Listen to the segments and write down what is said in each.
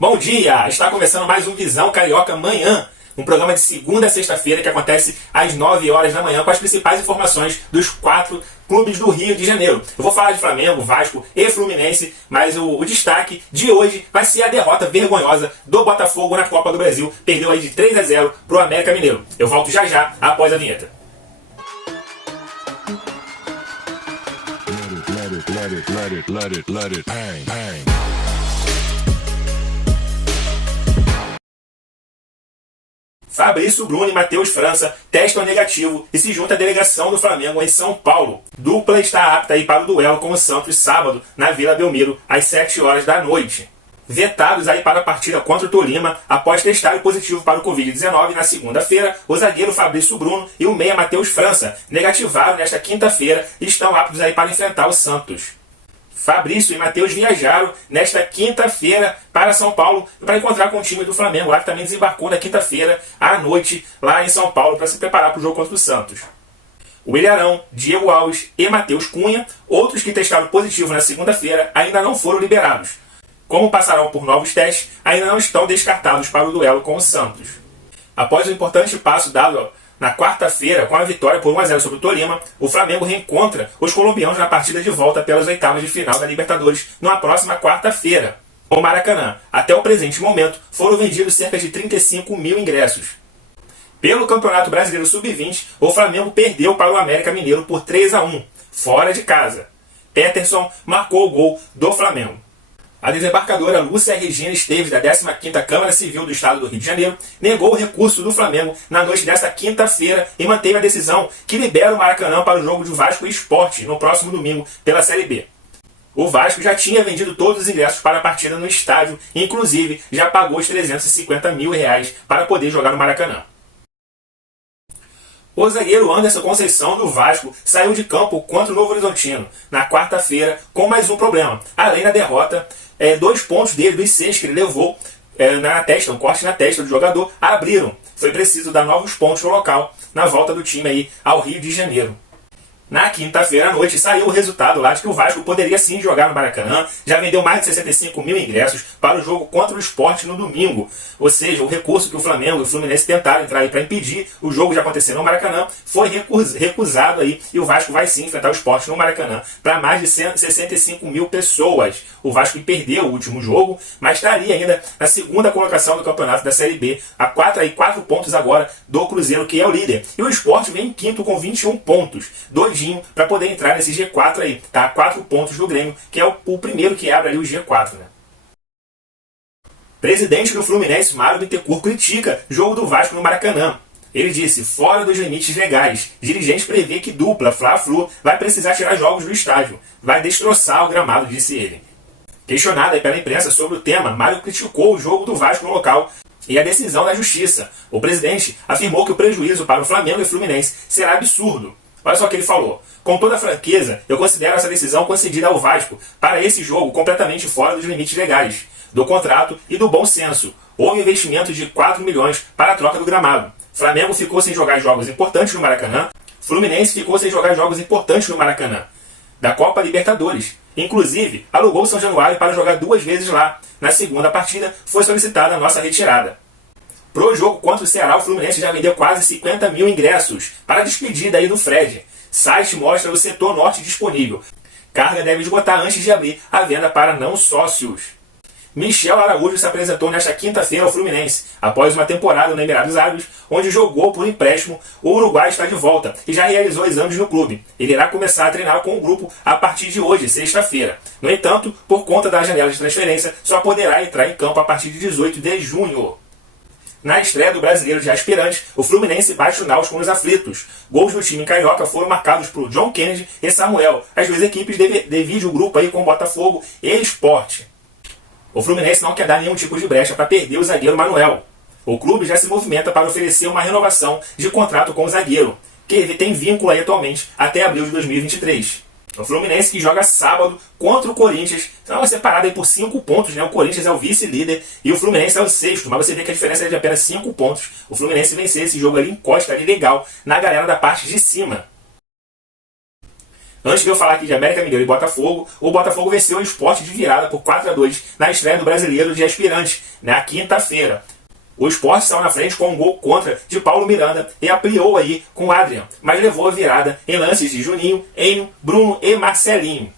Bom dia! Está começando mais um Visão Carioca Manhã, um programa de segunda a sexta-feira que acontece às 9 horas da manhã com as principais informações dos 4 clubes do Rio de Janeiro. Eu vou falar de Flamengo, Vasco e Fluminense, mas o destaque de hoje vai ser a derrota vergonhosa do Botafogo na Copa do Brasil. Perdeu aí de 3-0 para o América Mineiro. Eu volto já já após a vinheta. Let it, bang, bang. Fabrício Bruno e Matheus França testam negativo e se junta à delegação do Flamengo em São Paulo. Dupla está apta aí para o duelo com o Santos sábado na Vila Belmiro às 7 horas da noite. Vetados aí para a partida contra o Tolima após testarem positivo para o Covid-19 na segunda-feira, o zagueiro Fabrício Bruno e o meia Matheus França negativaram nesta quinta-feira e estão aptos aí para enfrentar o Santos. Fabrício e Matheus viajaram nesta quinta-feira para São Paulo para encontrar com o time do Flamengo, lá que também desembarcou na quinta-feira à noite lá em São Paulo para se preparar para o jogo contra o Santos. O Ilharão, Diego Alves e Matheus Cunha, outros que testaram positivo na segunda-feira, ainda não foram liberados. Como passarão por novos testes, ainda não estão descartados para o duelo com o Santos. Após o importante passo dado na quarta-feira, com a vitória por 1-0 sobre o Tolima, o Flamengo reencontra os colombianos na partida de volta pelas oitavas de final da Libertadores na próxima quarta-feira. No Maracanã, até o presente momento, foram vendidos cerca de 35 mil ingressos. Pelo Campeonato Brasileiro Sub-20, o Flamengo perdeu para o América Mineiro por 3-1, fora de casa. Peterson marcou o gol do Flamengo. A desembargadora Lúcia Regina Esteves, da 15ª Câmara Civil do Estado do Rio de Janeiro, negou o recurso do Flamengo na noite desta quinta-feira e manteve a decisão que libera o Maracanã para o jogo de Vasco e Sport no próximo domingo pela Série B. O Vasco já tinha vendido todos os ingressos para a partida no estádio e, inclusive, já pagou os 350 mil reais para poder jogar no Maracanã. O zagueiro Anderson Conceição, do Vasco, saiu de campo contra o Novo Horizontino na quarta-feira com mais um problema. Além da derrota, 2 pontos dele, dos 6 que ele levou na testa, um corte na testa do jogador, abriram. Foi preciso dar novos pontos no local na volta do time aí ao Rio de Janeiro. Na quinta-feira à noite saiu o resultado lá de que o Vasco poderia sim jogar no Maracanã. Já vendeu mais de 65 mil ingressos para o jogo contra o Sport no domingo. Ou seja, o recurso que o Flamengo e o Fluminense tentaram entrar aí para impedir o jogo de acontecer no Maracanã foi recusado aí. E o Vasco vai sim enfrentar o Sport no Maracanã para mais de 65 mil pessoas. O Vasco perdeu o último jogo, mas estaria ainda na segunda colocação do campeonato da Série B. A 4 pontos agora do Cruzeiro, que é o líder. E o Sport vem em quinto com 21 pontos. Para poder entrar nesse G4 aí, tá? 4 pontos do Grêmio, que é o primeiro que abre ali o G4, né? Presidente do Fluminense, Mário Bittencourt, critica jogo do Vasco no Maracanã. Ele disse, fora dos limites legais, dirigente prevê que dupla Fla-Flu vai precisar tirar jogos do estádio. Vai destroçar o gramado, disse ele. Questionado aí pela imprensa sobre o tema, Mário criticou o jogo do Vasco no local e a decisão da justiça. O presidente afirmou que o prejuízo para o Flamengo e Fluminense será absurdo. Olha só o que ele falou. Com toda franqueza, eu considero essa decisão concedida ao Vasco para esse jogo completamente fora dos limites legais, do contrato e do bom senso. Houve investimento de 4 milhões para a troca do gramado. Flamengo ficou sem jogar jogos importantes no Maracanã. Fluminense ficou sem jogar jogos importantes no Maracanã. Da Copa Libertadores. Inclusive, alugou São Januário para jogar 2 vezes lá. Na segunda partida, foi solicitada a nossa retirada. Pro jogo contra o Ceará, o Fluminense já vendeu quase 50 mil ingressos para a despedida aí do Fred. Site mostra o setor norte disponível. Carga deve esgotar antes de abrir a venda para não sócios. Michel Araújo se apresentou nesta quinta-feira ao Fluminense. Após uma temporada no Emirados Árabes, onde jogou por empréstimo, o Uruguai está de volta e já realizou exames no clube. Ele irá começar a treinar com o grupo a partir de hoje, sexta-feira. No entanto, por conta da janela de transferência, só poderá entrar em campo a partir de 18 de junho. Na estreia do brasileiro de aspirantes, o Fluminense bate o Náutico nos aflitos. Gols do time carioca foram marcados por John Kennedy e Samuel. As duas equipes dividem o grupo aí com Botafogo e Sport. O Fluminense não quer dar nenhum tipo de brecha para perder o zagueiro Manuel. O clube já se movimenta para oferecer uma renovação de contrato com o zagueiro, que tem vínculo aí atualmente até abril de 2023. O Fluminense que joga sábado contra o Corinthians, então é separado aí por 5 pontos, né? O Corinthians é o vice-líder e o Fluminense é o sexto, mas você vê que a diferença é de apenas 5 pontos. O Fluminense vencer esse jogo ali encosta ali legal na galera da parte de cima. Antes de eu falar aqui de América Mineiro e Botafogo, o Botafogo venceu o Sport de virada por 4-2 na estreia do Brasileiro de Aspirantes, na quinta-feira. O Sport saiu na frente com um gol contra de Paulo Miranda e ampliou aí com o Adrian, mas levou a virada em lances de Juninho, Enio, Bruno e Marcelinho.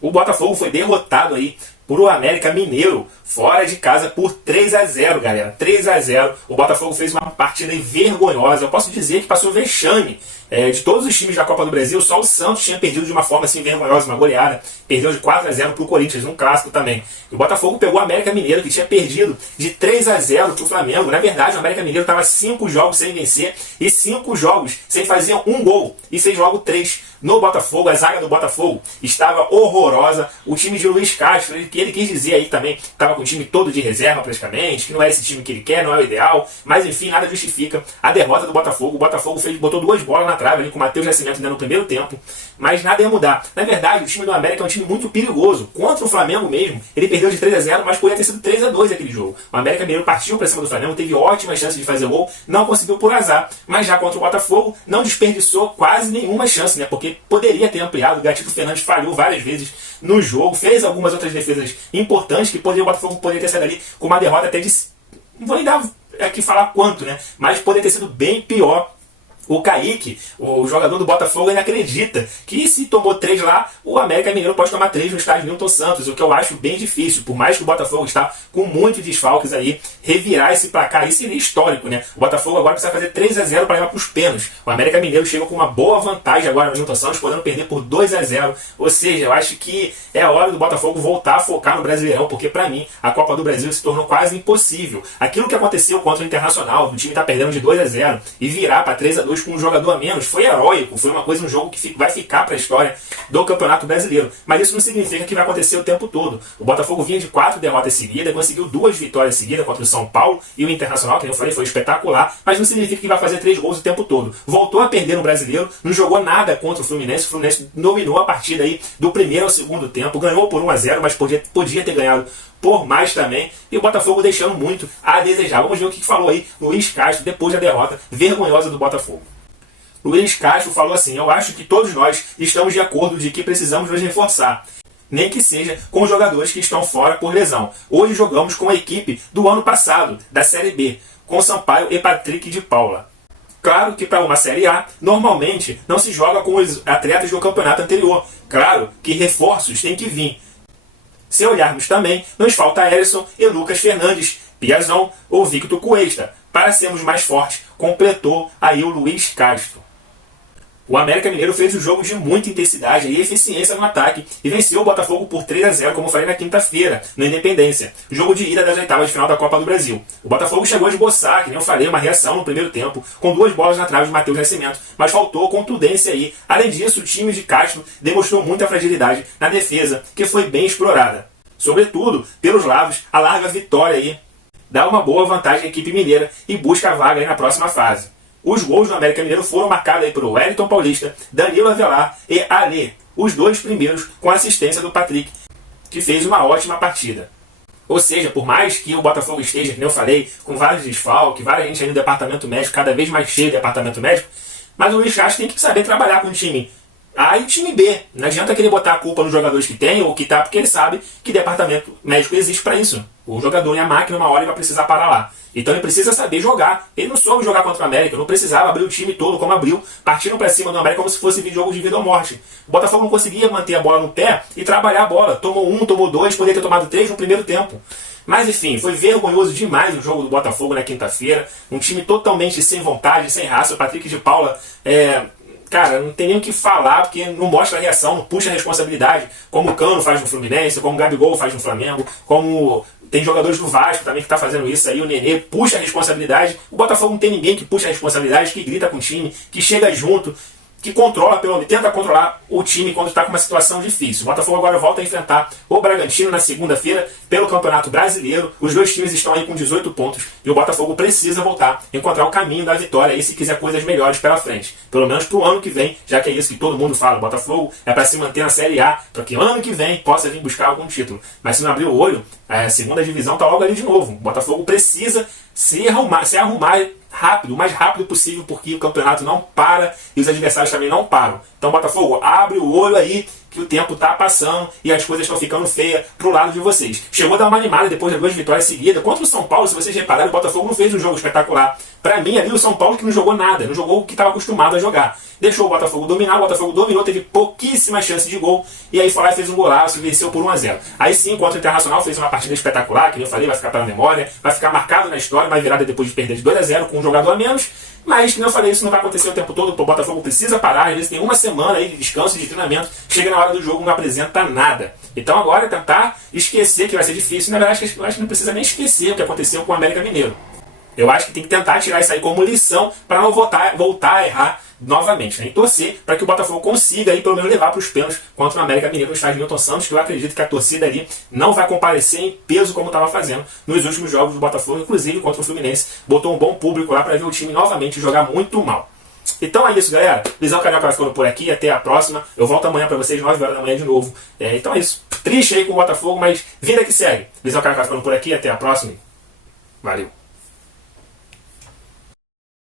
O Botafogo foi derrotado aí por o América Mineiro, fora de casa por 3-0, galera. 3-0. O Botafogo fez uma partida vergonhosa. Eu posso dizer que passou vexame. De todos os times da Copa do Brasil, só o Santos tinha perdido de uma forma assim vergonhosa, uma goleada. Perdeu de 4-0 para o Corinthians, um clássico também. E o Botafogo pegou o América Mineiro, que tinha perdido de 3-0 para o Flamengo. Na verdade, o América Mineiro estava 5 jogos sem vencer e 5 jogos sem fazer um gol. E fez logo 3 no Botafogo. A zaga do Botafogo estava horrorosa. O time de Luiz Castro, ele quis dizer aí também, estava com o time todo de reserva praticamente, que não é esse time que ele quer, não é o ideal. Mas enfim, nada justifica a derrota do Botafogo. O Botafogo botou 2 bolas na trave ali com o Matheus Nascimento ainda no primeiro tempo, mas nada ia mudar. Na verdade, o time do América é um time muito perigoso. Contra o Flamengo mesmo, ele perdeu de 3-0, mas poderia ter sido 3-2 aquele jogo. O América Mineiro partiu para cima do Flamengo, teve ótimas chances de fazer gol, não conseguiu por azar. Mas já contra o Botafogo, não desperdiçou quase nenhuma chance, né? Porque poderia ter ampliado. O Gatito Fernandes falhou várias vezes no jogo, fez algumas outras defesas importantes que o Botafogo poderia ter saído ali com uma derrota até de... Não vou nem dar aqui falar quanto, né? Mas poderia ter sido bem pior. O Kaique, o jogador do Botafogo, ainda acredita que se tomou 3 lá, o América Mineiro pode tomar 3 no estádio Newton Santos, o que eu acho bem difícil. Por mais que o Botafogo está com muitos desfalques aí, revirar esse placar, isso seria histórico, né? O Botafogo agora precisa fazer 3-0 para levar para os pênaltis. O América Mineiro chega com uma boa vantagem agora no Newton Santos, podendo perder por 2-0. Ou seja, eu acho que é a hora do Botafogo voltar a focar no Brasileirão, porque para mim a Copa do Brasil se tornou quase impossível. Aquilo que aconteceu contra o Internacional, o time está perdendo de 2-0 e virar para 3-2 com um jogador a menos, foi heróico, foi uma coisa, um jogo que vai ficar para a história do Campeonato Brasileiro. Mas isso não significa que vai acontecer o tempo todo. O Botafogo vinha de 4 derrotas seguidas, conseguiu 2 vitórias seguidas contra o São Paulo e o Internacional, que eu falei, foi espetacular, mas não significa que vai fazer 3 gols o tempo todo. Voltou a perder no Brasileiro, não jogou nada contra o Fluminense dominou a partida aí do primeiro ao segundo tempo, ganhou por 1-0, mas podia ter ganhado por mais também, e o Botafogo deixando muito a desejar. Vamos ver o que falou aí Luiz Castro depois da derrota vergonhosa do Botafogo. Luiz Castro falou assim: eu acho que todos nós estamos de acordo de que precisamos nos reforçar, nem que seja com os jogadores que estão fora por lesão. Hoje jogamos com a equipe do ano passado, da Série B, com Sampaio e Patrick de Paula. Claro que para uma Série A, normalmente não se joga com os atletas do campeonato anterior. Claro que reforços têm que vir. Se olharmos também, nos falta Ellison e Lucas Fernandes, Piazon ou Victor Cuesta, para sermos mais fortes, completou aí o Luiz Castro. O América Mineiro fez um jogo de muita intensidade e eficiência no ataque e venceu o Botafogo por 3-0, como eu falei na quinta-feira, na Independência, jogo de ida das oitavas de final da Copa do Brasil. O Botafogo chegou a esboçar, que nem eu falei, uma reação no primeiro tempo, com 2 bolas na trave de Matheus Nascimento, mas faltou contundência aí. Além disso, o time de Castro demonstrou muita fragilidade na defesa, que foi bem explorada. Sobretudo, pelos lados, a larga vitória aí dá uma boa vantagem à equipe mineira e busca a vaga aí na próxima fase. Os gols do América Mineiro foram marcados aí por Wellington Paulista, Danilo Avelar e Alê, os 2 primeiros com assistência do Patrick, que fez uma ótima partida. Ou seja, por mais que o Botafogo esteja, como eu falei, com vários desfalques, várias gente aí no departamento médico, cada vez mais cheio de departamento médico, mas o Luiz Castro tem que saber trabalhar com o time A e o time B. Não adianta querer botar a culpa nos jogadores que tem ou que tá, porque ele sabe que departamento médico existe para isso. O jogador e a máquina, uma hora ele vai precisar parar lá. Então ele precisa saber jogar. Ele não soube jogar contra o América, não precisava abrir o time todo como abriu, partindo para cima do América como se fosse jogo de vida ou morte. O Botafogo não conseguia manter a bola no pé e trabalhar a bola. Tomou 1, tomou 2, poderia ter tomado 3 no primeiro tempo. Mas enfim, foi vergonhoso demais o jogo do Botafogo na quinta-feira. Um time totalmente sem vontade, sem raça. O Patrick de Paula, cara, não tem nem o que falar, porque não mostra a reação, não puxa a responsabilidade, como o Cano faz no Fluminense, como o Gabigol faz no Flamengo, como tem jogadores do Vasco também que tá fazendo isso aí, o Nenê puxa a responsabilidade. O Botafogo não tem ninguém que puxa a responsabilidade, que grita com o time, que chega junto, que controla, tenta controlar o time quando está com uma situação difícil. O Botafogo agora volta a enfrentar o Bragantino na segunda-feira pelo Campeonato Brasileiro. Os 2 times estão aí com 18 pontos e o Botafogo precisa voltar, encontrar o caminho da vitória aí se quiser coisas melhores pela frente. Pelo menos para o ano que vem, já que é isso que todo mundo fala. O Botafogo é para se manter na Série A, para que ano que vem possa vir buscar algum título. Mas se não abrir o olho, a segunda divisão está logo ali de novo. O Botafogo precisa se arrumar rápido, o mais rápido possível, porque o campeonato não para e os adversários também não param. Então, Botafogo, abre o olho aí que o tempo tá passando e as coisas estão ficando feias pro lado de vocês. Chegou a dar uma animada depois das 2 vitórias seguidas. Contra o São Paulo, se vocês repararem, o Botafogo não fez um jogo espetacular. Pra mim, ali o São Paulo que não jogou nada, não jogou o que estava acostumado a jogar. Deixou o Botafogo dominar, o Botafogo dominou, teve pouquíssimas chances de gol, e aí foi lá e fez um golaço e venceu por 1-0. Aí sim, contra o Internacional, fez uma partida espetacular, que eu falei, vai ficar para a memória, vai ficar marcado na história, uma virada depois de perder de 2-0 com um jogador a menos. Mas, como eu falei, isso não vai acontecer o tempo todo, o Botafogo precisa parar, às vezes tem uma semana aí de descanso, de treinamento, chega na hora do jogo, não apresenta nada. Então agora é tentar esquecer, que vai ser difícil. Na verdade, eu acho que não precisa nem esquecer o que aconteceu com o América Mineiro. Eu acho que tem que tentar tirar isso aí como lição para não voltar a errar novamente, né? E torcer para que o Botafogo consiga aí, pelo menos levar para os pênaltis contra o América Mineiro no estádio Newton Santos, que eu acredito que a torcida ali não vai comparecer em peso como estava fazendo nos últimos jogos do Botafogo, inclusive contra o Fluminense. Botou um bom público lá para ver o time novamente jogar muito mal. Então é isso, galera. Visão Carioca vai ficando por aqui. Até a próxima. Eu volto amanhã para vocês, 9 horas da manhã de novo. Então é isso. Triste aí com o Botafogo, mas vida que segue. Visão Carioca vai ficando por aqui. Até a próxima. Valeu.